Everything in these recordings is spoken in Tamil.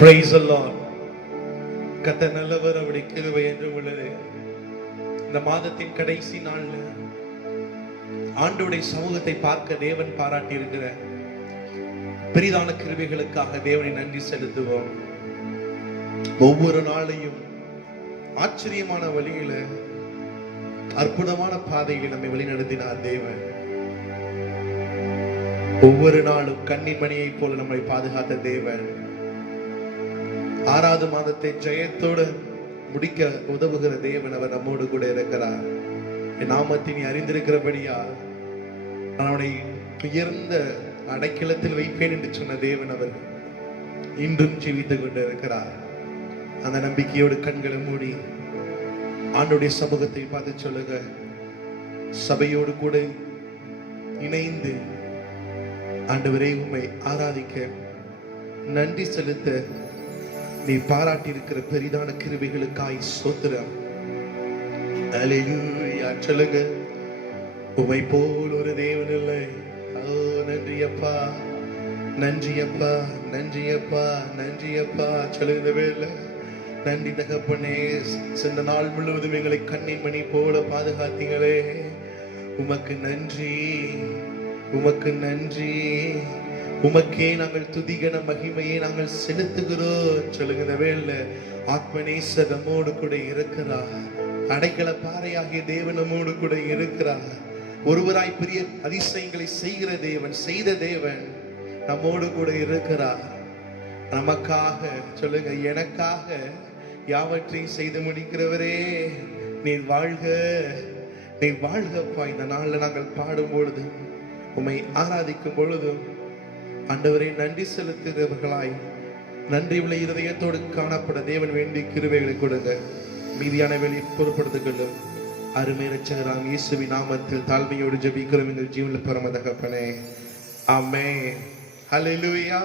Praise the Lord. கர்த்தர் நல்லவர், அவருடைய கிருபை என்றும் உள்ளது. இந்த மாதத்தின் கடைசி நாள்ல ஆண்டவருடைய சமூகத்தை பார்க்க தேவன் பாராட்டி இருக்கிற பெரிதான கிருபைகளுக்காக தேவனை நன்றி செலுத்துவோம். ஒவ்வொரு நாளையும் ஆச்சரியமான வழியில அற்புதமான பாதையில் நம்மை வழிநடத்தினார் தேவன். ஒவ்வொரு நாளும் கண்ணின் மணியை போல நம்மை பாதுகாத்த தேவன். 6வது மாதத்தை ஜெயத்தோடு முடிக்க உதவுகிற தேவன் அவர் நம்மோடு கூட இருக்கிறார். என் நாமத்தை நீ அறிந்திருக்கிறபடியால் அவனை உயர்ந்த அடைக்கலத்தில் வைப்பேன் என்று சொன்ன தேவன் அவர் இன்றும் ஜீவித்துக் கொண்டு இருக்கிறார். அந்த நம்பிக்கையோடு கண்களை மூடி ஆண்டுடைய சமூகத்தை பார்த்து சொல்லுங்க, சபையோடு கூட இணைந்து ஆண்டவரே உம்மை ஆராதிக்க நன்றி செலுத்த நீ பாராட்டி இருக்கிற பெரிதான கிருபைகளுக்காய் ஸ்தோத்திரம். அல்லேலூயா சொல்லுங்க, உம்மை போல் ஒரு தேவன் இல்லை. ஓ நன்றி அப்பா, நன்றி அப்பா, நன்றி அப்பா, நன்றி அப்பா சொல்லுங்க வேலை. நன்றி தகப்பனே, சென்ற நாள் முழுவதும் எங்களை கண்ணின் மணி போல பாதுகாத்தீங்களே, உமக்கு நன்றி, உமக்கு நன்றி. உமக்கே நாங்கள் துதிகன மகிமையை நாங்கள் செலுத்துகிறோம் சொல்லுங்க. இந்த வேளை ஆத்மநேசர் நம்மோடு கூட இருக்கிறார். அடைக்கல பாறையாகிய தேவன் நம்மோடு கூட இருக்கிறார். ஒருவராய் பெரிய அதிசயங்களை செய்கிற தேவன், செய்த தேவன் நம்மோடு கூட இருக்கிறார். நமக்காக சொல்லுங்க, எனக்காக யாவற்றையும் செய்து முடிக்கிறவரே நீர் வாழ்க, நீர் வாழ்கப்பா. இந்த நாள்ல நாங்கள் பாடும் பொழுதும் உம்மை ஆராதிக்கும் பொழுதும் ஆண்டவரை நன்றி செலுத்துகிறவர்களாய் நன்றி உள்ள இருதயத்தோடு காணப்பட தேவன் வேண்டிய கிருபைகளை கொடுங்க. மீதியான வேலையை பொறுப்படுத்திக் கொள்ளும் அருமை இரட்சகராம் இயேசுவின் நாமத்தில் தாழ்மையோடு ஜெபிக்கிறோம் எங்கள் ஜீவனில் பரம தகப்பனே, ஆமென். ஹல்லேலூயா,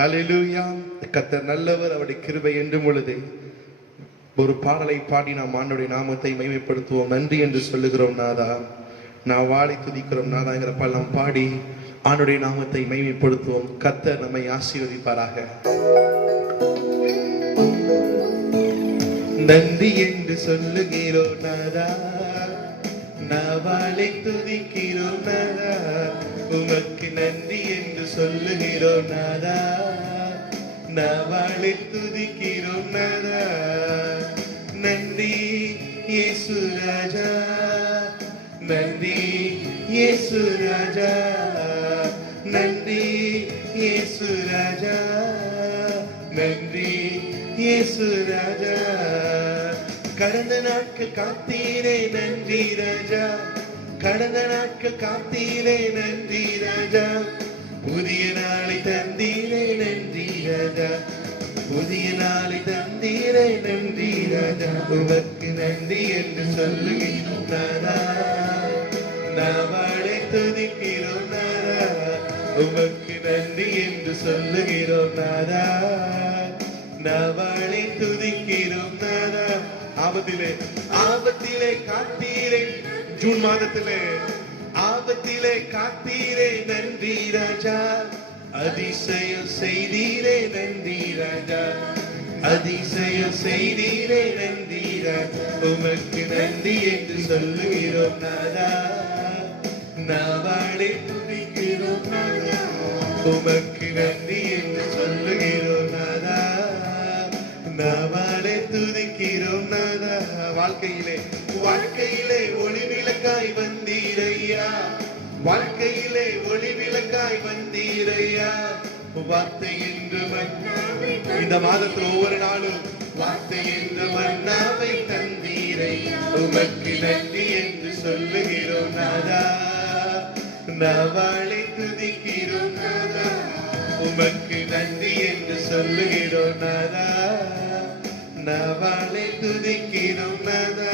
ஹல்லேலூயா. கர்த்தர் நல்லவர், அவருடைய கிருபை என்றும் உள்ளது. ஒரு பாடலை பாடி நாம் ஆண்டவருடைய நாமத்தை மகிமைப்படுத்துவோம். நன்றி என்று சொல்லுகிறோம் நாதா, நான் வாழை துதிக்கிறோம் நாதாங்கிற பாடலாம் பாடி ஆண்டவருடைய நாமத்தை மகிமைப்படுத்துவோம். கர்த்தர் நம்மை ஆசீர்வதிப்பாராக. நன்றி என்று சொல்லுகிறோம் நாதா, நான் வாழை துதிக்கிறோம் நாதா, உமக்கு நன்றி என்று சொல்லுகிறோம் நாதா, நான் வாழை துதிக்கிறோம் நாதா. நன்றி இயேசு ராஜா, நன்றி இயேசு ராஜா, நன்றி இயேசு ராஜா, நன்றி இயேசு ராஜா. கடந்த நாட்கள் காத்தீரே நன்றி ராஜா, கடந்த நாட்கள் காத்தீரே நன்றி ராஜா, புதிய நாளை தந்தீரே நன்றி ராஜா, புதிய நாளை தந்தீரே நன்றி ராஜா. உமக்கு நன்றி என்று சொல்லுகிறோம் நாதா, நாவாளை துதிக்கிறோம் நாதா, உமக்கு நன்றி என்று சொல்லுகிறோம் நாதா, நாவாளை துதிக்கிறோம் நாதா. ஆபத்திலே, ஆபத்திலே காத்தீரே, ஜூன் மாதத்திலே ஆபத்திலே காத்தீரே நன்றி ராஜா, அதிசயம் செய்தீரே நன்றி ராஜா, அதிசயம் செய்தீரே நன்றி ராஜா. உமக்கு நன்றி என்று சொல்லுகிறோம் நாதா, நாவாளை துதிக்கிறோம் நாதா, உமக்கு நன்றி என்று சொல்லுகிறோம் நாதா, நாவாளை துதிக்கிறோம் நாதா. வாழ்க்கையிலே, வாழ்க்கையிலே ஒளி விளக்காய் வந்தீரையா, வாழ்க்கையிலே ஒளி விளக்காய் வந்தீரையா. வார்த்தை என்று மன்னாவை, இந்த மாதத்தில் ஒவ்வொரு நாளும் வார்த்தை என்று மன்னாவை தந்தீரையா, உமக்கு நன்றி என்று சொல்லுகிறோம் நாதா, நாவாளை துதிக்கிறோம் நாதா, உமக்கு நன்றி என்று சொல்லுகிறோம் நாதா, நாவாளை துதிக்கிறோம் நாதா.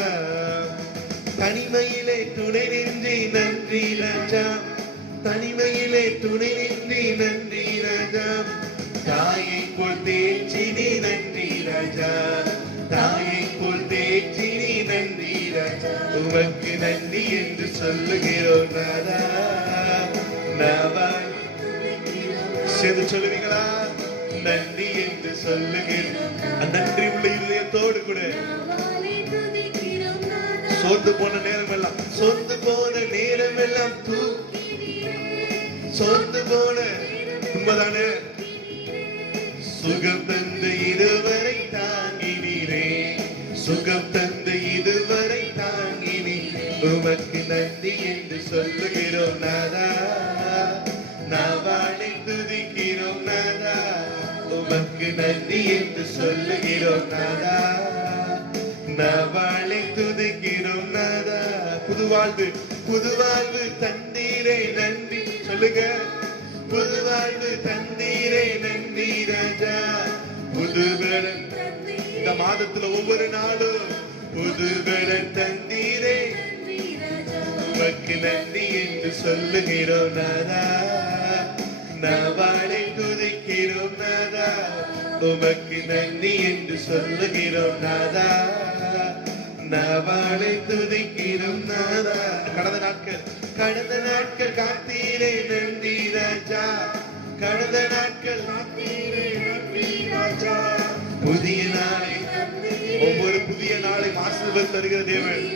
தனிமையிலே துணை நின்றி நன்றி ராஜா, தனிமையிலே துணை நின்றி நன்றி ராஜா, தாயை போல் தேய்ச்சினி நன்றி ராஜா, தாயை போல் தேய்ச்சினி நன்றி ராஜா, உமக்கு நன்றி என்று சொல்லுகிறோம் நாதா, நாவாளை சேர்ந்து சொல்லுவீங்களா? நன்றி என்று சொல்லுகிறோம். நன்றி உள்ள இதயத்தோடு கூட சோர்ந்து போன நேரம் எல்லாம் சோர்ந்து போன உண்மைதானே சுகம் தந்து இதுவரை தாங்கினீரே, சுகம் தந்து இதுவரை தாங்கினீரே, உமக்கு நன்றி என்று சொல்லுகிறோம் நாதா, நாவானை துதிக்கிறோம் நாதா, உமக்கு நன்றி என்று சொல்லுகிறோம் நாதா, நாவானை துதிக்கிறோம் நாதா. புதுவாழ்வு தந்தீரே நன்றி சொல்லுங்க. புதுவாழ்வு தந்தீரே நன்றி ராஜா. புதுபலன் இந்த மாதத்துல ஒவ்வொரு நாளும் புதுபலன் தந்தீரே, உமக்கு நன்றி என்று சொல்லுகிறோம் நாதா, நாவானை துதிக்கிறோம் நாதா, உமக்கு நன்றி என்று சொல்லுகிறோம் நாதா, நாவானை துதிக்கிறோம் நாதா. கடந்த நாட்கள் காத்தீரே நன்றி ராஜா, கடந்த நாட்கள் காத்தீரே நன்றி ராஜா. புதிய நாளை ஒவ்வொரு புதிய நாளை ஆசீர்வாதம் தருகிற தேவன்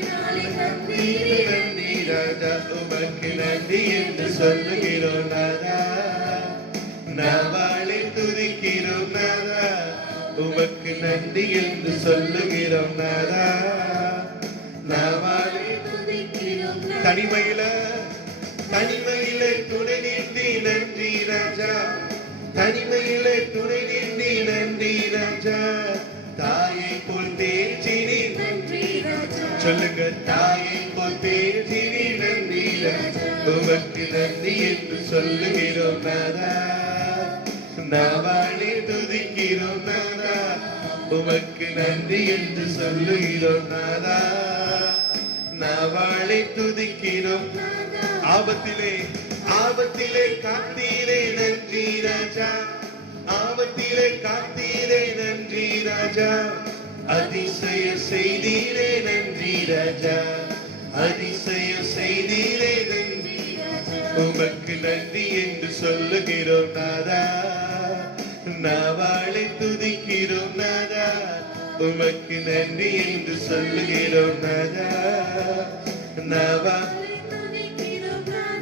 நன்றி ராஜா, உமக்கு நன்றி என்று சொல்லுகிறோம் நாதா, நாவானை துதிக்கிறோம் நாதா, உமக்கு நன்றி என்று சொல்லுகிறோம் நாதா, நாவானை துதிக்கிறோம். தனிமையிலே துணை நீட்டி நன்றி ராஜா, தனிமையிலே துணை நீட்டி நன்றி ராஜா. தாயை போல் தேற்றினி நன்றி ராஜா, சொல்லுங்க. தாயை போல் தேற்றினி நன்றி ராஜா, உமக்கு நன்றி என்று சொல்லுகிறோம் நாதா, நாவானை துதிக்கிறோம் நாதா, உமக்கு நன்றி என்று சொல்லுகிறோம் நாதா, நாவானை துதிக்கிறோம். ஆபத்திலே காத்தீரே நன்றி ராஜா, ஆபத்திலே காத்தீரே நன்றி ராஜா. அதிசய செய்தீரே நன்றி ராஜா, அதிசய செய்தீரே நன்றி ராஜா, உமக்கு நன்றி என்று சொல்லுகிறோம் நாதா, நாவானை துதிக்கிறோம் நாதா, உமக்கு நன்றி என்று சொல்லுகிறோம் நாதா, நாவா.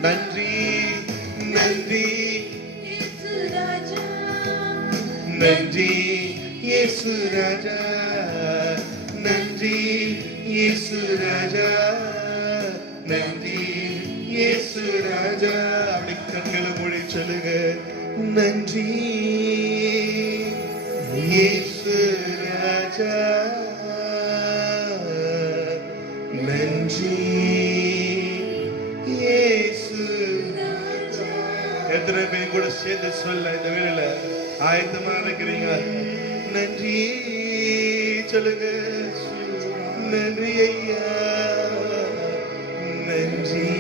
நன்றி நன்றி நன்றி இயேசு ராஜா, நன்றி இயேசு ராஜா, நன்றி இயேசு ராஜா. அப்படி கண்களை மூடி சொல்லுங்க. நன்றி இயேசு ராஜா, நன்றி இயேசு ராஜா. எத்தனை பேர் கூட சேர்ந்து சொல்ல இந்த வேளையில ஆயத்தமா இருக்கிறீங்க? நன்றி சொல்லுங்க. நன்றி ஐயா, நன்றி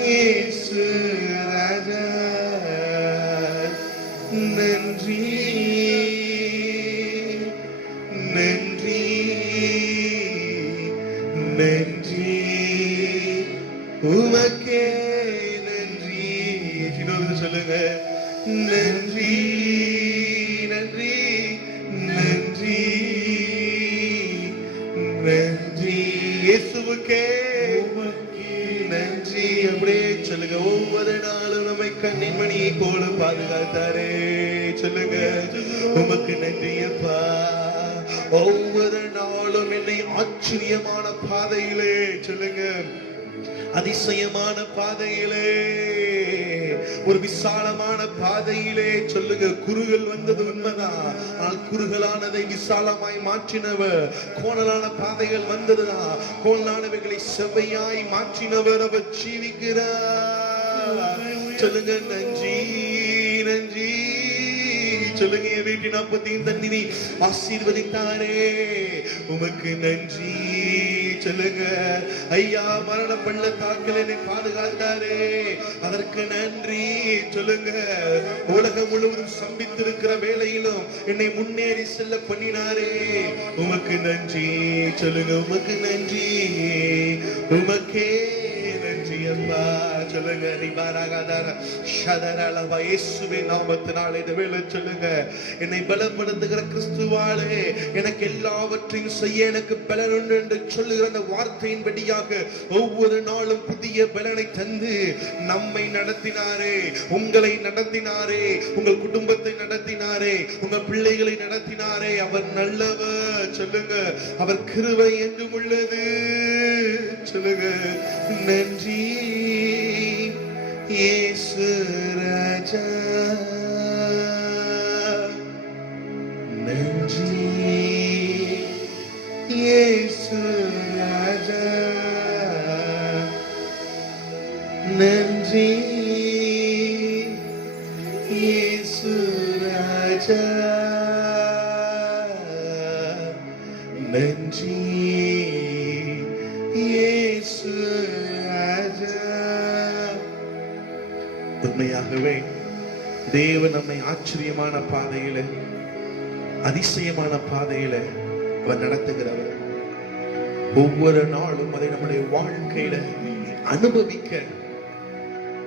இயேசு ராஜா, நன்றி நன்றி நன்றி உமக்கே நன்றி. சொல்லுங்க. நன்றி நன்றி நன்றி நன்றி இயேசுவுக்கே நன்றி. அப்படியே சொல்லுங்க. ஒவ்வொரு நாளும் நம்மை கண்ணின் மணியை போல பாதுகாத்தாரே. சொல்லுங்க. உமக்கு நன்றி அப்பா. ஒவ்வொரு நாளும் என்னை ஆச்சரியமான பாதையிலே சொல்லுங்க, அதிசயமான பாதையிலே, ஒரு விசாலமான பாதையிலே சொல்லுங்க. குறுகள் வந்தது உண்மைதான், ஆனால் குறுகலானதை விசாலமாய் மாற்றினவர். கோணலான பாதைகள் வந்ததுதான், கோணலானவைகளை செவ்வையாய் மாற்றினவர். அவர் ஜீவிக்கிறார். சொல்லுங்க. நன்றி நன்றி சொல்லுங்க. என் வீட்டின் அப்பத்தையும் தண்ணீரை ஆசீர்வதித்தாரே, உமக்கு நன்றி சொல்லுங்க. ஐயா, மரண பள்ளத்தாக்கில் என்னை பாதுகாத்தாரே, அதற்கு நன்றி சொல்லுங்க. உலகம் முழுவதும் சம்பித்திருக்கிற வேளையிலும் என்னை முன்னேறி செல்ல பண்ணினாரே, உமக்கு நன்றி சொல்லுங்க. உமக்கு நன்றி, உமக்கே நன்றி அப்பா. சொல்லுங்க ரிபாராகாதார ஷதரலவ இயேசுவின் நாமத்தினாலே இந்த வேளை சொல்லுங்க, என்னை பலப்படுத்துகிற கிறிஸ்துவாலே எனக்கு எல்லாவற்றையும் செய்ய எனக்கு பலன் உண்டு என்று சொல்லுகிற அந்த வார்த்தையின் படியாக ஒவ்வொரு நாளும் புதிய பலனை தந்து நம்மை நடத்தினாரே, உங்களை நடத்தினாரே, உங்கள் குடும்பத்தை நடத்தினாரே, உங்கள் பிள்ளைகளை நடத்தினாரே. அவர் நல்லவர். சொல்லுங்க, அவர் கிருபை என்றும் உள்ளது. சொல்லுங்க, நன்றி இயேசு ராஜா, நன்றி இயேசு ராஜா, நன்றி இயேசு ராஜா, நன்றி இயேசு ராஜா. உண்மையாகவே தேவன் நம்மை ஆச்சரியமான பாதையில, அதிசயமான பாதையில அவர் நடத்துகிறவர். ஒவ்வொரு நாளும் அதை நம்முடைய வாழ்க்கையில அனுபவிக்க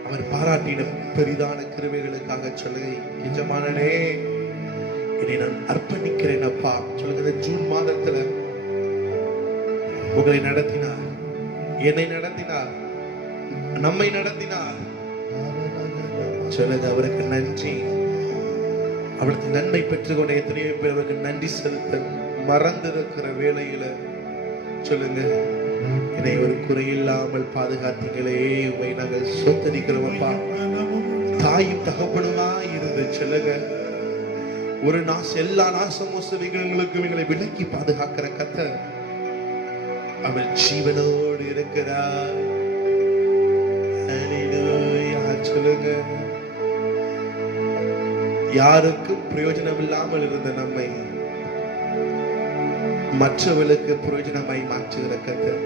அவர் பாராட்டின பெரிதான கிருபைகளுக்காக சொல்லுங்க, எஜமானனே என்னை நான் அர்ப்பணிக்கிறேன் அப்பா. சொல்லுங்க, ஜூன் மாதத்துல உங்களை நடத்தினார், என்னை நடத்தினார், நம்மை நடத்தினார். சொல்லுங்க, அவருக்கு நன்றி. அவருக்கு நன்மை பெற்றுக்கொண்ட எத்தனையோ பேர் அவருக்கு நன்றி செலுத்த மறந்திருக்கிற வேளையில சொல்லுங்க, என்னை ஒரு குறையில்லாமல் பாதுகாத்தீங்களே, உண்மை நாங்கள் சொத்தரிக்கிறோம் அப்பா. தாயும் தகப்பனுமா இருந்து சொல்லுங்க, ஒரு எல்லா நாசமோசங்களுக்கும் எங்களை விலக்கி பாதுகாக்கிற கர்த்தர் அவர் ஜீவனோடு இருக்கிறார். சொல்லுங்க, யாருக்கும் பிரயோஜனம் இல்லாமல் இருந்த நம்மை மற்றவர்களுக்கு பிரயோஜனமாய் மாற்றுகிற கர்த்தர்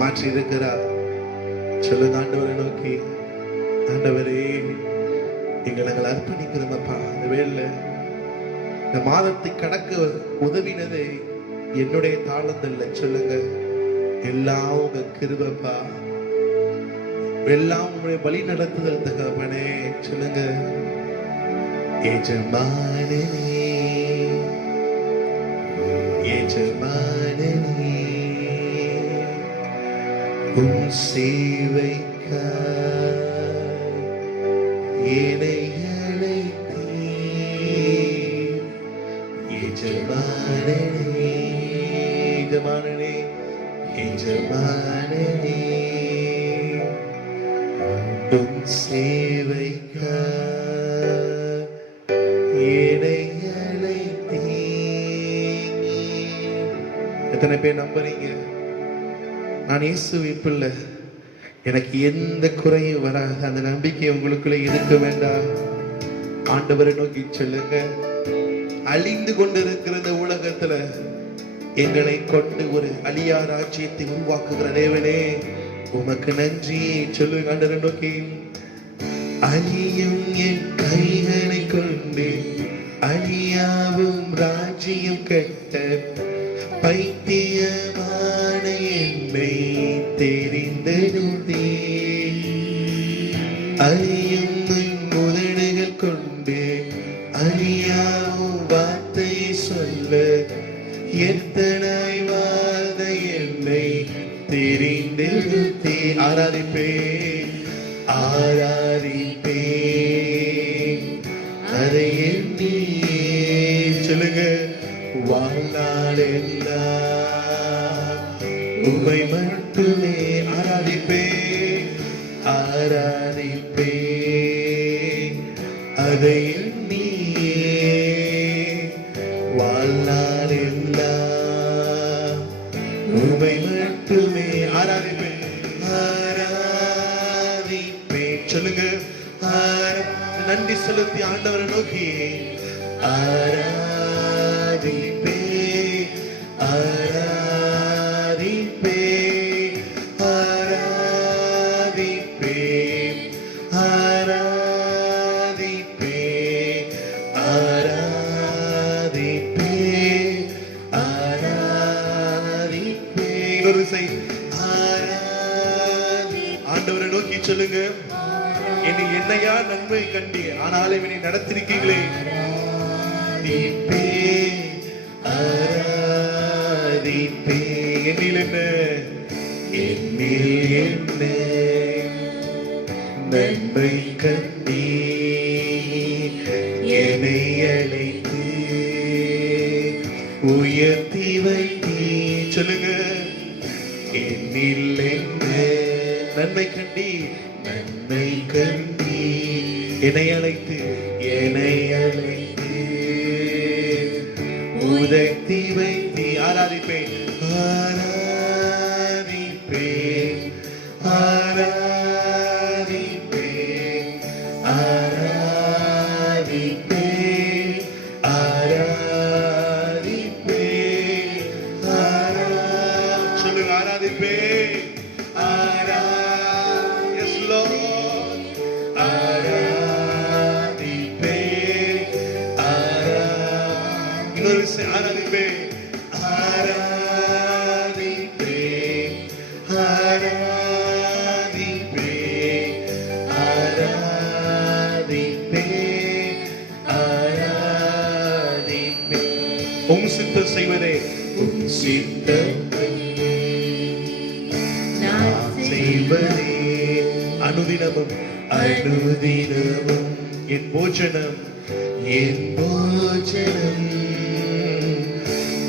மாற்றி இருக்கிறார். சொல்லுங்க, ஆண்டவரை நோக்கி, ஆண்டவரே எங்களை நாங்கள் அர்ப்பணிக்கிறோம் அப்பா. இந்த வேளை இந்த மாதத்தை கடக்க உதவினது என்னுடைய தாளந்தல்ல. சொல்லுங்க, எல்லாம் உங்க கிருபைப்பா, எல்லாம் உங்களுடைய வழி நடத்துதல் தகப்பனே. சொல்லுங்க, எஜமானனே எஜமானனே உன் சேவைக்காய் என்னை அழைத்தீர். எஜமானனே எஜமானனே எஜமானனே உன் சேவைக்காய் என்னை அழைத்தீர். எத்தனை பேர் நம்புறீங்க? நான் இயேசுவின் பிள்ளை, எனக்கு எந்த குறையும் வராது. அந்த நம்பிக்கை உங்களுக்குள்ள இருக்க வேண்டாம். ஆண்டவரை நோக்கி சொல்லுங்க, அழிந்து கொண்டிருக்கிற இந்த உலகத்துல எங்களை கொண்டு ஒரு அழியா ராஜ்யத்தை உருவாக்குகிற தேவனே உமக்கு நன்றி. சொல்லுங்க, ஆண்டவரை நோக்கி, அழியும் என் கைகளை கொண்டு அழியாவும் ராஜ்யம் கட்ட பைத்தியமான என்னை தெரிந்தெடுத்தே. அழியும் முதடுகள் கொண்டு அழியாவும் வார்த்தையை சொல்ல எத்தனை வாழ்ந்த என்னை தெரிந்தெடுத்தே. ஆராதிப்பே ஆராதிப்பே அதை எண்ணியே. சொல்லுங்க, வாழ்நாள் எல்லாம் உம்மை மட்டுமே ஆராதிப்பே ஆராதிப்பே அதை எண்ணியே. வாழ்நாள் எல்லாம் உம்மை மட்டுமே ஆராதிப்பே ஆராதிப்பே. சொல்லுங்க, நன்றி செலுத்தி ஆண்டவரை நோக்கி ஆராதிப்பே ஆராதிப்பே ஆராதிப்பே ஆராதிப்பே ஆராதிப்பே ஆராதிப்பே. ஒரு செய் ஆராதிப்பே சொல்லுங்க, என்னில் என்னையா நன்மை கண்டி ஆனாலும் என்னை நடத்திருக்கீங்களே. ஆராதிப்பே ஆராதிப்பே. என்னில் என்ன, என்னில் என்ன நன்மை கண்டி என்னை அழைத்து உயர்த்தி வைத்தீ. சொல்லுங்க, என்னில் என்ன நன்மை கண்டி, நன்மை கண்டி என்னை அழைத்து உயர்த்தி வைத்தீ. ஆராதிப்பேன் ஆராதிப்பேன் ஆராதிப்பேன் ஆராதிப்பேன் ஆராதிப்பேன் சொல்லுங்க, ஆராதிப்பேன் Yes Lord, ஆராதிப்பேன் இன்னொரு விஷயம், ஆராதிப்பேன் ஆராதிப்பேன் ஆராதிப்பேன் ஆராதிப்பேன் ஆராதிப்பேன். உம் சித்தம் செய்வதே, உம் சித்தம் செய்வதே அனுதினமும் அனுதினமும் என் போஜனம்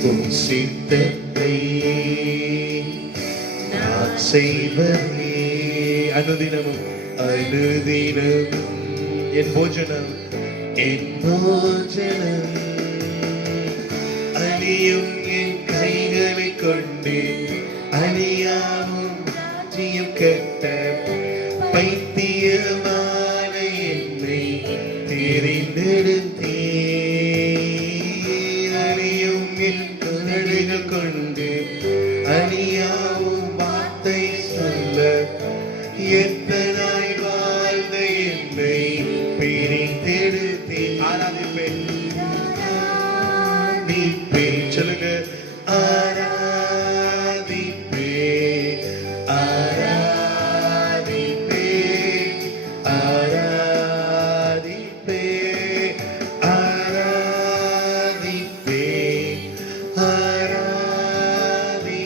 உம் சித்தத்தை நான் செய்வதே. அனுதினமும் அனுதினமும் என் போஜனம் அழியும் என் கைகளை கொண்டு அழியாவும் ராஜ்யம் கட்ட பைத்தியமான என்னை தெரிந்தெடுத்தே. அழியும் என் கரடுகள் கொண்டு அழியாவும் வார்த்தை சொல்ல எத்தனாய் வாழ்ந்த என்னை பிரித்தெடுத்தே. ஆராதிப்பேன் சொல்லுங்க, ஆராதிப்பேன் ஆராதிப்பேன் ஆராதிப்பேன் ஆராதிப்பேன் ஆராதிப்பேன்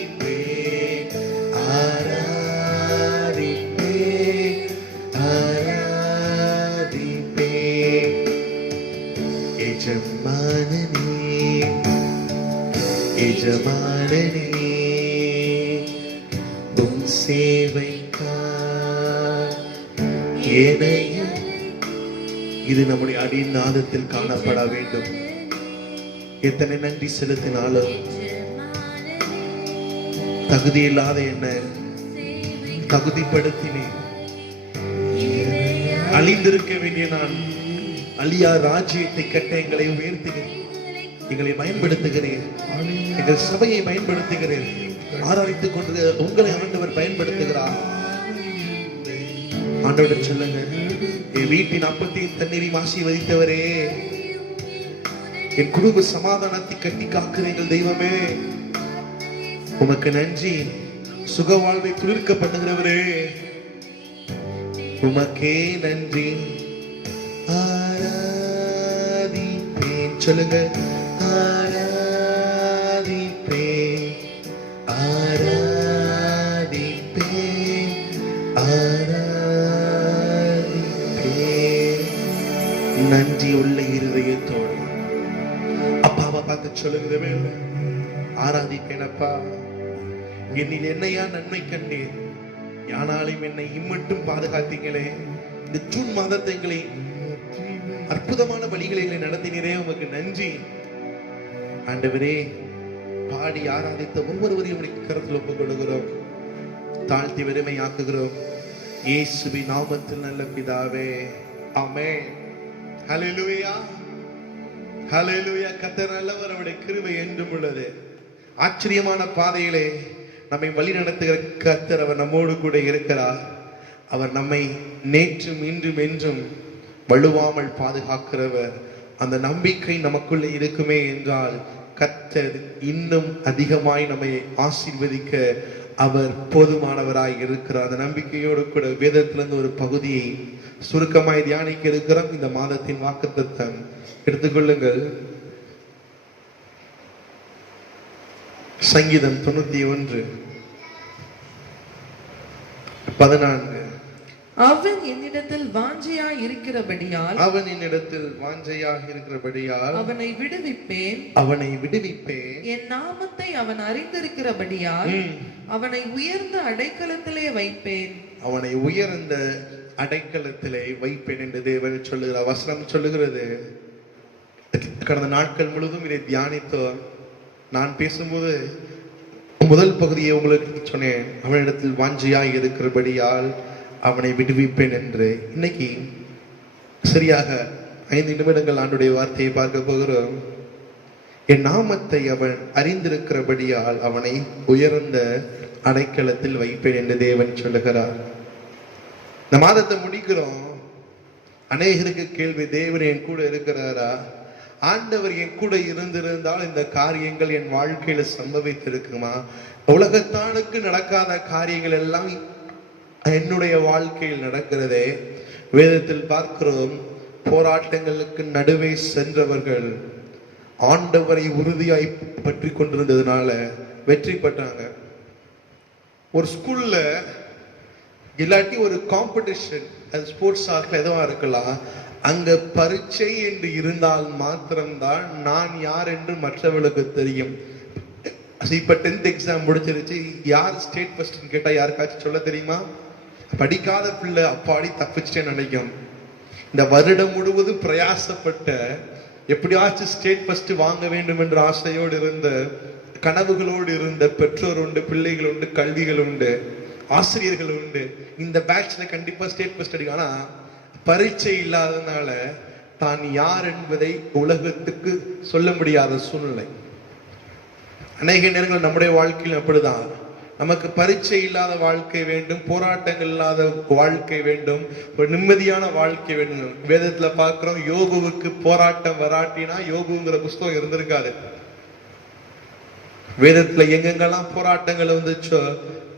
ஆராதிப்பேன் ஆராதிப்பேன். எஜமானனே எஜமானனே உம் சேவைக்காய் என்னை. இது நம்முடைய அடிநாதத்தில் காணப்பட வேண்டும். எத்தனை நன்றி செலுத்தினாலும் தகுதி இல்லாத என்ன தகுதிப்படுத்தினேன். அழிந்திருக்க வேண்டிய நான் அழியா ராஜ்யத்தை கட்ட எங்களை உயர்த்தினேன். எங்களை பயன்படுத்துகிறேன், எங்கள் சபையை பயன்படுத்துகிறேன். ஆராதித்துக் கொண்டு உங்களை ஆண்டவர் பயன்படுத்துகிறார். ஆண்டவர் சொல்லுங்க, என் வீட்டின் அப்பத்தையும் தண்ணீரையும் ஆசீர்வதித்தவரே, என் குடும்ப சமாதானத்தை கட்டி காக்கிற எங்கள் தெய்வமே, உமக்கு நன்றி. சுக வாழ்வை குளிர்க்கப்படுகிறவரே, உமக்கே நன்றி. ஆராதிப்பேன் சொல்லுங்க, ஆராதிப்பேன் ஆராதிப்பேன் ஆராதிப்பேன். நன்றி உள்ள இருதயத்தோடு அப்பாவை பார்த்து சொல்லுகிறவே, ஆராதிப்பேன் அப்பா. என்னில் என்னையா நன்மை கண்டேன், யானாலும் என்னை இம்மட்டும் பாதுகாத்தீங்களே. இந்த ஜூன் மாதத்தை எங்களை அற்புதமான வழிகளை நடத்தினரே, உமக்கு நன்றி. ஆண்டவரே, பாடி ஆராதித்த ஒவ்வொருவரையும் கருத்தில் ஒப்புக் கொள்கிறோம், தாழ்த்தி வெறுமையாக்குகிறோம். இயேசுவின் நாமத்தில் நல்ல பிதாவே, ஆமென். ஹல்லேலூயா ஹல்லேலூயா. கர்த்தர் நல்லவர், அவருடைய கிருபை என்றும் உள்ளது. ஆச்சரியமான பாதையிலே நம்மை வழி நடத்துகிற கர்த்தர், அவர் நம்மோடு கூட இருக்கிறார். அவர் நம்மை நேற்றும் இன்றும் என்றும் வலுவாமல் பாதுகாக்கிறவர். அந்த நம்பிக்கை நமக்குள்ளே இருக்குமே என்றால் கர்த்தர் இன்னும் அதிகமாய் நம்மை ஆசீர்வதிக்க அவர் போதுமானவராய் இருக்கிறார். அந்த நம்பிக்கையோடு கூட வேதத்திலிருந்து ஒரு பகுதியை சுருக்கமாய் தியானிக்க இருக்கிறோம். இந்த மாதத்தின் வாக்குத்தத்தம் எடுத்துக்கொள்ளுங்கள். சங்கீதம் 91:14. அவன் என்னிடத்தில் வாஞ்சையாய் இருக்கிறபடியால் அவனை விடுவிப்பேன். என் நாமத்தை அவன் அறிந்திருக்கிறபடியால் அவனை உயர்ந்த அடைக்கலத்திலே வைப்பேன் என்று தேவன் சொல்லுகிறார். வசனம் சொல்லுகிறது. கடந்த நாட்கள் முழுவதும் இதை தியானித்தோம். நான் பேசும்போது முதல் பகுதியை உங்களுக்கு சொன்னேன், அவனிடத்தில் வாஞ்சையாய் இருக்கிறபடியால் அவனை விடுவிப்பேன் என்று. இன்னைக்கு சரியாக 5 நிமிடங்கள் ஆண்டுடைய வார்த்தையை பார்க்க போகிறோம். என் நாமத்தை அவன் அறிந்திருக்கிறபடியால் அவனை உயர்ந்த அடைக்கலத்தில் வைப்பேன் என்று தேவன் சொல்லுகிறார். இந்த மாதத்தை முடிக்கிறோம். அநேகருக்கு கேள்வி, தேவன் என் கூட இருக்கிறாரா? ஆண்டவர் என் கூட இருந்திருந்தால் இந்த காரியங்கள் என் வாழ்க்கையில சம்பவித்திருக்குமா? உலகத்தானுக்கு நடக்காத காரியங்கள் எல்லாம் என்னுடைய வாழ்க்கையில் நடக்கிறதே. வேதத்தில் பார்க்கிறோம், போராட்டங்களுக்கு நடுவே சென்றவர்கள் ஆண்டவரை உறுதியாய் பற்றி கொண்டிருந்ததுனால வெற்றி பெற்றாங்க. ஒரு ஸ்கூல்ல இல்லாட்டி ஒரு காம்படிஷன், அது ஸ்போர்ட்ஸ் ஆகல எதுவா இருக்கலாம், அங்க பரீட்சை என்று இருந்தால் மாத்திரம்தான் நான் யார் என்று மற்றவர்களுக்கு தெரியும். இப்ப 10th எக்ஸாம் முடிச்சிருச்சு, யார் ஸ்டேட் ஃபர்ஸ்ட் கேட்டா யாருக்காச்சும் சொல்ல தெரியுமா? படிக்காத பிள்ளை அப்பாடி தப்பிச்சிட்டேன்னு நினைக்கும். இந்த வருடம் முழுவதும் பிரயாசப்பட்ட, எப்படியாச்சும் ஸ்டேட் ஃபர்ஸ்ட் வாங்க வேண்டும் என்ற ஆசையோடு இருந்த, கனவுகளோடு இருந்த பெற்றோர் உண்டு, பிள்ளைகள் உண்டு, கல்விகள் உண்டு, ஆசிரியர்கள் உண்டு. இந்த பேட்ச்ல கண்டிப்பா ஸ்டேட் ஃபர்ஸ்ட் அடிக்கும். ஆனா பரீட்சை இல்லாததுனால தான் யார் என்பதை உலகத்துக்கு சொல்ல முடியாத சூழ்நிலை. அநேக நேரங்கள் நம்முடைய வாழ்க்கையில் அப்படிதான். நமக்கு பரீட்சை இல்லாத வாழ்க்கை வேண்டும், போராட்டங்கள் இல்லாத வாழ்க்கை வேண்டும், ஒரு நிம்மதியான வாழ்க்கை வேண்டும். வேதத்துல பார்க்கிறோம், யோபுவுக்கு போராட்டம் வராட்டினா யோபுங்கிற புஸ்தகம் இருந்திருக்காது. வேதத்துல எங்கெங்கெல்லாம் போராட்டங்கள் வந்துச்சோ,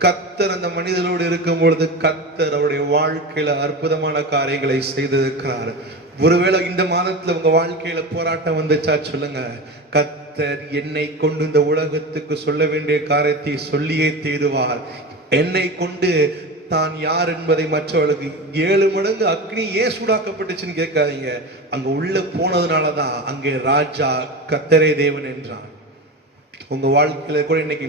கர்த்தர் அந்த மனிதனோடு இருக்கும் பொழுது கர்த்தர் அவருடைய வாழ்க்கையில அற்புதமான காரியங்களை செய்திருக்கிறார். ஒருவேளை இந்த மாதத்துல உங்க வாழ்க்கையில போராட்டம் வந்துச்சா சொல்லுங்க, கர்த்தர் என்னை கொண்டு இந்த உலகத்துக்கு சொல்ல வேண்டிய காரியத்தை சொல்லியே தீருவார். என்னை கொண்டு தான் யார் என்பதை மற்றவர்களுக்கு 7 மடங்கு அக்னி ஏன் சூடாக்கப்பட்டுச்சுன்னு கேட்காதீங்க. அங்க உள்ள போனதுனாலதான் அங்கே ராஜா கர்த்தரே தேவன் என்றான். உங்க வாழ்க்கையில கூட இன்னைக்கு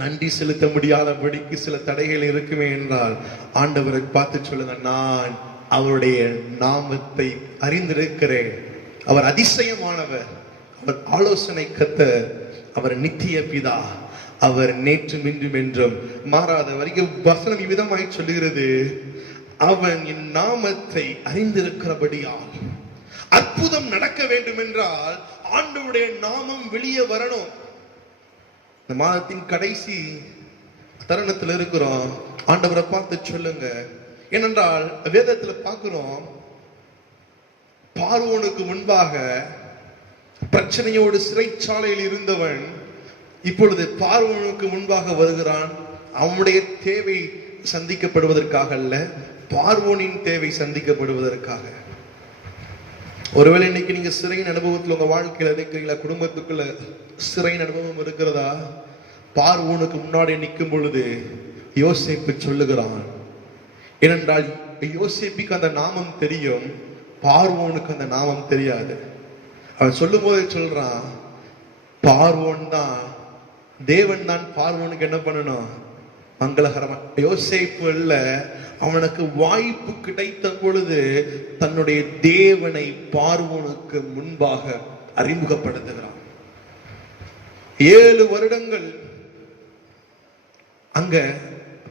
நன்றி செலுத்த முடியாதபடிக்கு சில தடைகள் இருக்குமே என்றால் ஆண்டவரை பார்த்து சொல்லுங்க, நான் அவருடைய நாமத்தை அறிந்திருக்கிறேன். அவர் அதிசயமானவர், அவர் ஆலோசனை கர்த்தர், அவர் நித்திய பிதா, அவர் நேற்றும் இன்றும் என்றும் மாறாத. வரைக்கும் வசனம் இவ்விதமாய் சொல்லுகிறது, அவன் என் நாமத்தை அறிந்திருக்கிறபடியால். அற்புதம் நடக்க வேண்டும் என்றால் ஆண்டவருடைய நாமம் வெளியே வரணும். இந்த மாதத்தின் கடைசி தருணத்தில் இருக்கிறோம். ஆண்டவரை பார்த்து சொல்லுங்க. ஏனென்றால் வேதத்துல பார்க்கிறோம், பார்வோனுக்கு முன்பாக பிரச்சனையோடு சிறைச்சாலையில் இருந்தவன் இப்பொழுது பார்வோனுக்கு முன்பாக வருகிறான். அவனுடைய தேவை சந்திக்கப்படுவதற்காக அல்ல, பார்வோனின் தேவை சந்திக்கப்படுவதற்காக. ஒருவேளை இன்னைக்கு நீங்க சிறையின் அனுபவத்தில் உங்க வாழ்க்கையில இருக்கிறீங்களா? குடும்பத்துக்குள்ள சிறையின் அனுபவம் இருக்கிறதா? பார்வோனுக்கு முன்னாடி நிற்கும் பொழுது யோசேப்பு சொல்லுகிறான். ஏனென்றால் யோசேப்புக்கு அந்த நாமம் தெரியும், பார்வோனுக்கு அந்த நாமம் தெரியாது. அவன் சொல்லும் போதே சொல்றான், பார்வோன் தான் தேவன் தான் பார்வோனுக்கு என்ன பண்ணணும்? மங்களகரமா. யோசேப்பு இல்ல, அவனுக்கு வாய்ப்பு கிடைத்த பொழுது தன்னுடைய தேவனை பார்வோனுக்கு முன்பாக அறிமுகப்படுத்துகிறான். 7 வருடங்கள் அங்க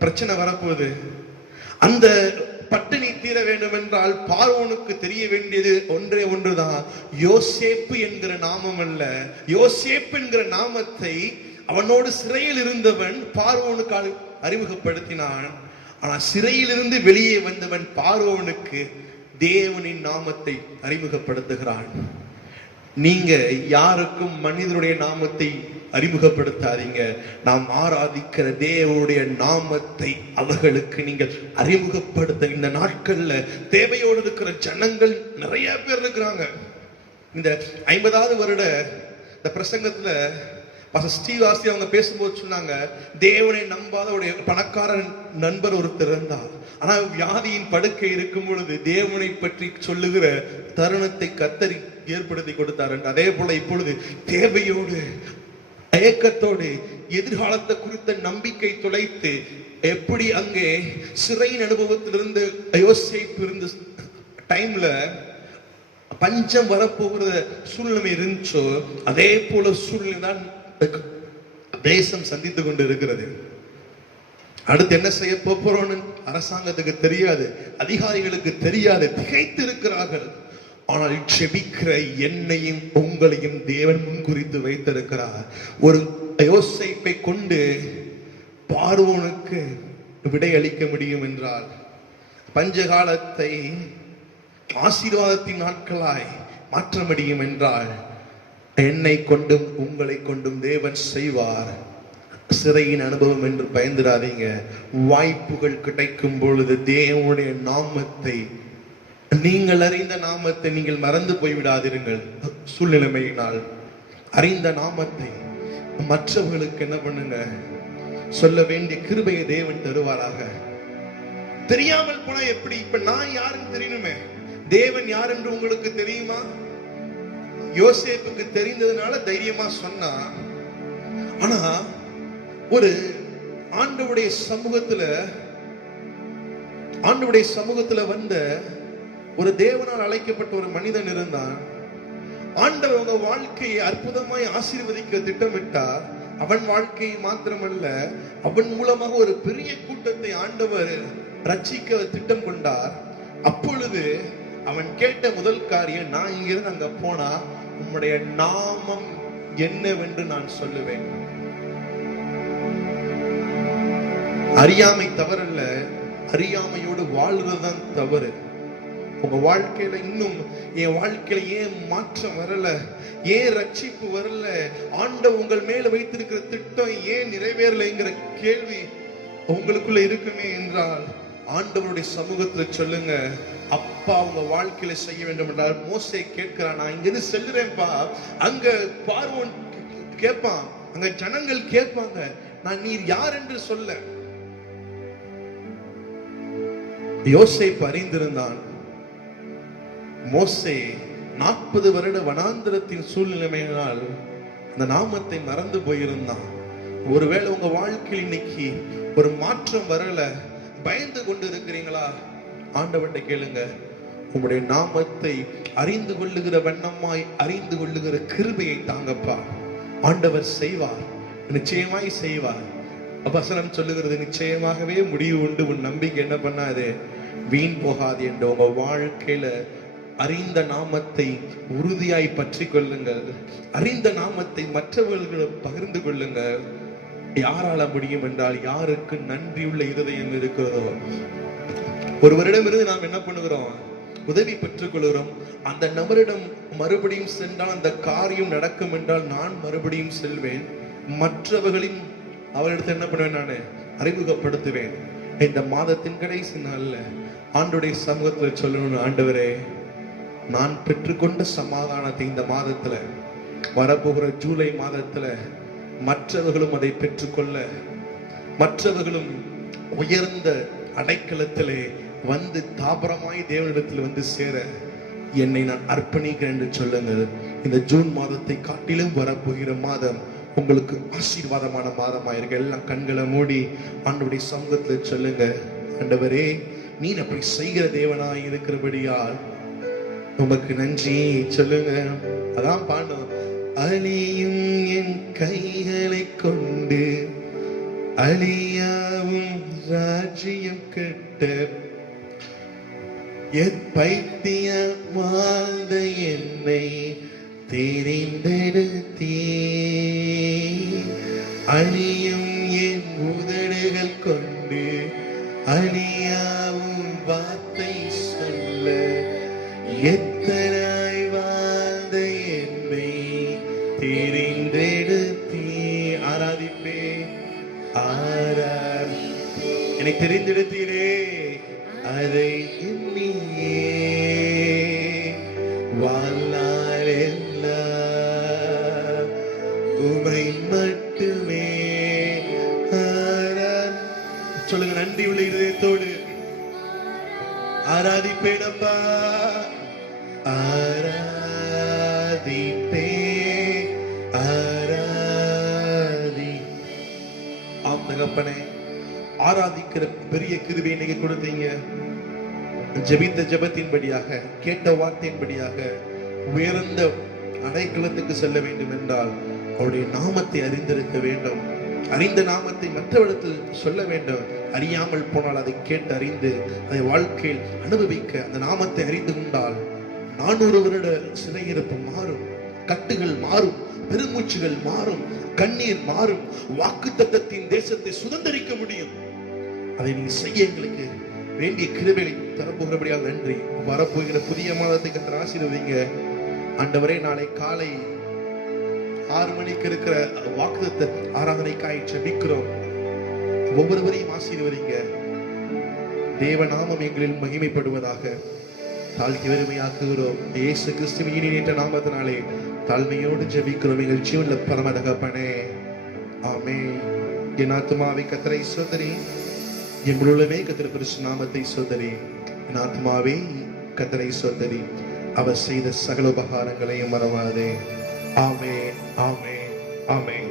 பிரச்சனை வரப்போகுது. அந்த பட்டினி தீர வேண்டும் என்றால் பார்வோனுக்கு தெரிய வேண்டியது ஒன்றே ஒன்றுதான், யோசேப்பு என்கிற நாமம் அல்ல. யோசேப்பு என்கிற நாமத்தை அவனோடு சிறையில் இருந்தவன் பார்வோனுக்கு அறிமுகப்படுத்தினான். ஆனா சிறையிலிருந்து வெளியே வந்தவன் பார்வோனுக்கு தேவனின் நாமத்தை அறிமுகப்படுத்துகிறான். நீங்க யாருக்கும் மனிதனுடைய நாமத்தை அறிமுகப்படுத்தாதீங்க. நாம் ஆராதிக்கிற தேவனுடைய நாமத்தை அவர்களுக்கு நீங்கள் அறிமுகப்படுத்த. இந்த நாட்கள்ல தேவையோடு இருக்கிற ஜனங்கள் நிறைய பேர் இருக்கிறாங்க. இந்த 50வது வருட இந்த பிரசங்கத்துல ஸ்ரீவாசி அவங்க பேசும்போது சொன்னாங்க, தேவனை நம்பாத ஒரு பணக்கார நண்பர் ஒருத்தர் இருந்தார். ஆனா வியாதியின் படுக்கை இருக்கும் பொழுது தேவனை பற்றி சொல்லுகிற தருணத்தை கத்தரி ஏற்படுத்தி கொடுத்தார். அதே போல இப்பொழுது தேவையோடு ஏக்கத்தோடு எதிர்காலத்தை குறித்த நம்பிக்கை தொலைத்து, எப்படி அங்கே சிறையின் அனுபவத்திலிருந்து யோசிப்பு இருந்த டைம்ல பஞ்சம் வரப்போகிற சூழ்நிலை இருந்துச்சோ, அதே போல சூழ்நிலை தான் தேசம் சந்தித்து கொண்டு இருக்கிறது. அடுத்து என்ன செய்ய போறோம்னு அரசாங்கத்துக்கு தெரியாது, அதிகாரிகளுக்கு தெரியாது, திகைத்து இருக்கிறார்கள். ஆனால் செபிக்கிற என்னையும் உங்களையும் தேவன் முன்குறித்து வைத்திருக்கிறார். ஒரு யோசேப்பை கொண்டு பார்வோனுக்கு விடை அளிக்க முடியும் என்றால், பஞ்சகாலத்தை ஆசீர்வாதத்தின் நாட்களாய் மாற்ற முடியும் என்றால், என்னை கொண்டும் உங்களை கொண்டும் தேவன் செய்வார். சிறையின் அனுபவம் என்று பயந்துடாதீங்க. வாய்ப்புகள் கிடைக்கும் பொழுது தேவனுடைய நாமத்தை, நீங்கள் அறிந்த நாமத்தை நீங்கள் மறந்து போய்விடாதீர்கள். சூழ்நிலைமையினால் அறிந்த நாமத்தை மற்றவர்களுக்கு என்ன பண்ணுங்க, சொல்ல வேண்டிய கிருபையை தேவன் தருவாராக. தெரியாமல் போனா எப்படி? இப்ப நான் யாருன்னு தெரியணுமே. தேவன் யார் என்று உங்களுக்கு தெரியுமா? யோசேப்புக்கு தெரிந்ததுனால தைரியமா சொன்னா. ஆனா ஒரு ஆண்டவருடைய சமூகத்துல வந்த ஒரு தேவனால் அழைக்கப்பட்ட ஒரு மனிதன் இருந்தான். ஆண்டவர் அவங்க வாழ்க்கையை அற்புதமாய் ஆசீர்வதிக்க திட்டமிட்டார். அவன் வாழ்க்கையை மாத்திரமல்ல, அவன் மூலமாக ஒரு பெரிய கூட்டத்தை ஆண்டவர் ரட்சிக்க திட்டம் கொண்டார். அப்பொழுது அவன் கேட்ட முதல் காரியம், நான் இங்கிருந்து அங்க போனா உம்முடைய நாமம் என்னவென்று நான் சொல்லுவேன். அறியாமை தவறல்ல, அறியாமையோடு வாழ்றதுதான் தவறு. உங்க வாழ்க்கையில இன்னும் என் வாழ்க்கையில ஏன் மாற்றம் வரல, ஏன் ரட்சிப்பு வரல, ஆண்டவர் உங்கள் மேல வைத்திருக்கிற திட்டம் ஏன் நிறைவேறலைங்கிற கேள்வி உங்களுக்குள்ள இருக்குமே என்றால், ஆண்டவருடைய சமூகத்துல சொல்லுங்க. அப்பா உங்க வாழ்க்கையில செய்ய வேண்டும் என்றால், மோசே கேட்கிறான், நான் இங்கிருந்து செல்லுறேன்ப்பா. அங்க பார்வோன் கேட்பான், அங்க ஜனங்கள் கேட்பாங்க, நான் நீர் யார் என்று சொல்ல. யோசேப்பு அறிந்திருந்தான். மோசே 40 வருட வனாந்திரத்தின் சூழ்நிலைமையினால் அந்த நாமத்தை மறந்து போயிருந்தான். ஒருவேளை உங்க வாழ்க்கையில் இன்னைக்கு ஒரு மாற்றம் வரல, பயந்து கொண்டு இருக்கிறீங்களா? ஆண்டவர்கிட்ட கேளுங்க. உங்களுடைய நாமத்தை அறிந்து கொள்ளுகிற வண்ணமாய் அறிந்து கொள்ளுகிற கிருபையை தாங்கப்பா. ஆண்டவர் செய்வார், நிச்சயமாய் செய்வார். வசனம் சொல்லுகிறது, நிச்சயமாகவே முடிவு உண்டு, உன் நம்பிக்கை என்ன பண்ணாது, வீண் போகாது என்று. உங்க வாழ்க்கையில அறிந்த நாமத்தை உறுதியாய் பற்றி கொள்ளுங்கள். அறிந்த நாமத்தை மற்றவர்களிடம் பகிர்ந்து கொள்ளுங்கள். யாரால முடியும் என்றால், யாருக்கு நன்றியுள்ள இருதயம் இருக்கிறதோ. ஒருவரிடமிருந்து நாம் என்ன பண்ணுகிறோம், உதவி பெற்றுக் கொள்கிறோம். அந்த நபரிடம் மறுபடியும் சென்றால் அந்த காரியம் நடக்கும் என்றால், நான் மறுபடியும் செல்வேன். மற்றவர்களின் அவரிடத்தை என்ன பண்ணுவேன், நான் அறிமுகப்படுத்துவேன். இந்த மாதத்தின் கடைசி நாள்ல ஆண்டவருடைய சமூகத்துல சொல்லணும், ஆண்டவரே, நான் பெற்றுக்கொண்ட சமாதானத்தை இந்த மாதத்துல, வரப்போகிற ஜூலை மாதத்துல மற்றவர்களும் அதை பெற்றுக்கொள்ள, மற்றவர்களும் உயர்ந்த அடைக்கலத்திலே வந்து தாபரமாய் தேவனிடத்தில் வந்து சேர என்னை நான் அர்ப்பணிக்கிறேன் என்று சொல்லுங்கள். இந்த ஜூன் மாதத்தை காட்டிலும் வரப்போகிற மாதம் உங்களுக்கு ஆசீர்வாதமான மாதமாயிருக்க. எல்லாம் கண்களை மூடி ஆண்டவருடைய சமூகத்துல சொல்லுங்க, ஆண்டவரே, நீ அப்படி செய்கிற தேவனாய் இருக்கிறபடியால் உமக்கு நன்றி சொல்லுங்க. அதான் பாண்டோம், அழியும் என் கைகளை கொண்டு அழியாவும் ராஜ்யம் கட்ட பைத்திய வாழ்ந்த என்னை தெரிந்தெடுத்தீ. அழியும் என் உதடுகள் கொண்டு அழியாவும் வார்த்தை சொல்ல எத்தனாய் வாழ்ந்த என்னை என்னை தெரிந்தெடுத்தீரே, அதை எண்ணியே வாழ்நாள் எல்லாம் உமை மட்டுமே சொல்லுங்க. நன்றி உள்ள இதயத்தோடு ஆராதிப்பேனப்பா, ஆராதிப்பே ஆராதி. ஆம் தகப்பனே, ஆராதிக்கிற பெரிய கிருபையை நீங்க கொடுத்தீங்க. ஜெபித்த ஜெபத்தின்படியாக, கேட்ட வார்த்தையின்படியாக உயர்ந்த அடைக்கலத்துக்கு செல்ல வேண்டும் என்றால் அவருடைய நாமத்தை அறிந்திருக்க வேண்டும். அறிந்த நாமத்தை மற்றவரிடத்தில் சொல்ல வேண்டும். அறியாமல் போனால் அதை கேட்டு அறிந்து அதை வாழ்க்கையில் அனுபவிக்க அந்த நாமத்தை அறிந்து கொண்டால் 400 வருட சிறையிருப்பு மாறும், கட்டுகள் மாறும், பெருமூச்சுகள் மாறும், கண்ணீர் மாறும், வாக்குத்தத்தத்தின் தேசத்தை சுதந்திரிக்க முடியும். அதை நீ செய்ய எங்களுக்கு வேண்டிய கிருபையை தரப்போகிறபடியால் நன்றி. வரப்போகிற புதிய மாதத்தை கர்த்தர் ஆசீர்வதிங்க ஆண்டவரே. நாளை காலை 6 மணிக்கு இருக்கிற வாக்குத்தத்த ஆராதனைக்காய் ஜெபிக்கிறோம். ஒவ்வொருவரையும் ஆசீர்வதிங்க. தேவ நாமம் எங்களில் மகிமைப்படுவதாக. தாழ்த்தி வறுமையாக்குகிறோம் இயேசு கிறிஸ்துவின் இனியற்ற நாமத்தினாலே தாழ்மையோடு ஜெபிக்கிறோம் எங்கள் ஜீவன்ல பரம தகப்பனே, ஆமென். என் ஆத்துமாவை கர்த்தரை ஸ்தோத்திரி, என் முழுமே கர்த்தர் பரிசுத்த நாமத்தை ஸ்தோத்திரி. என் ஆத்துமாவே கர்த்தரை ஸ்தோத்திரி, அவர் செய்த சகல உபகாரங்களையும் மறவாதே. ஆமென், ஆமென், ஆமென்.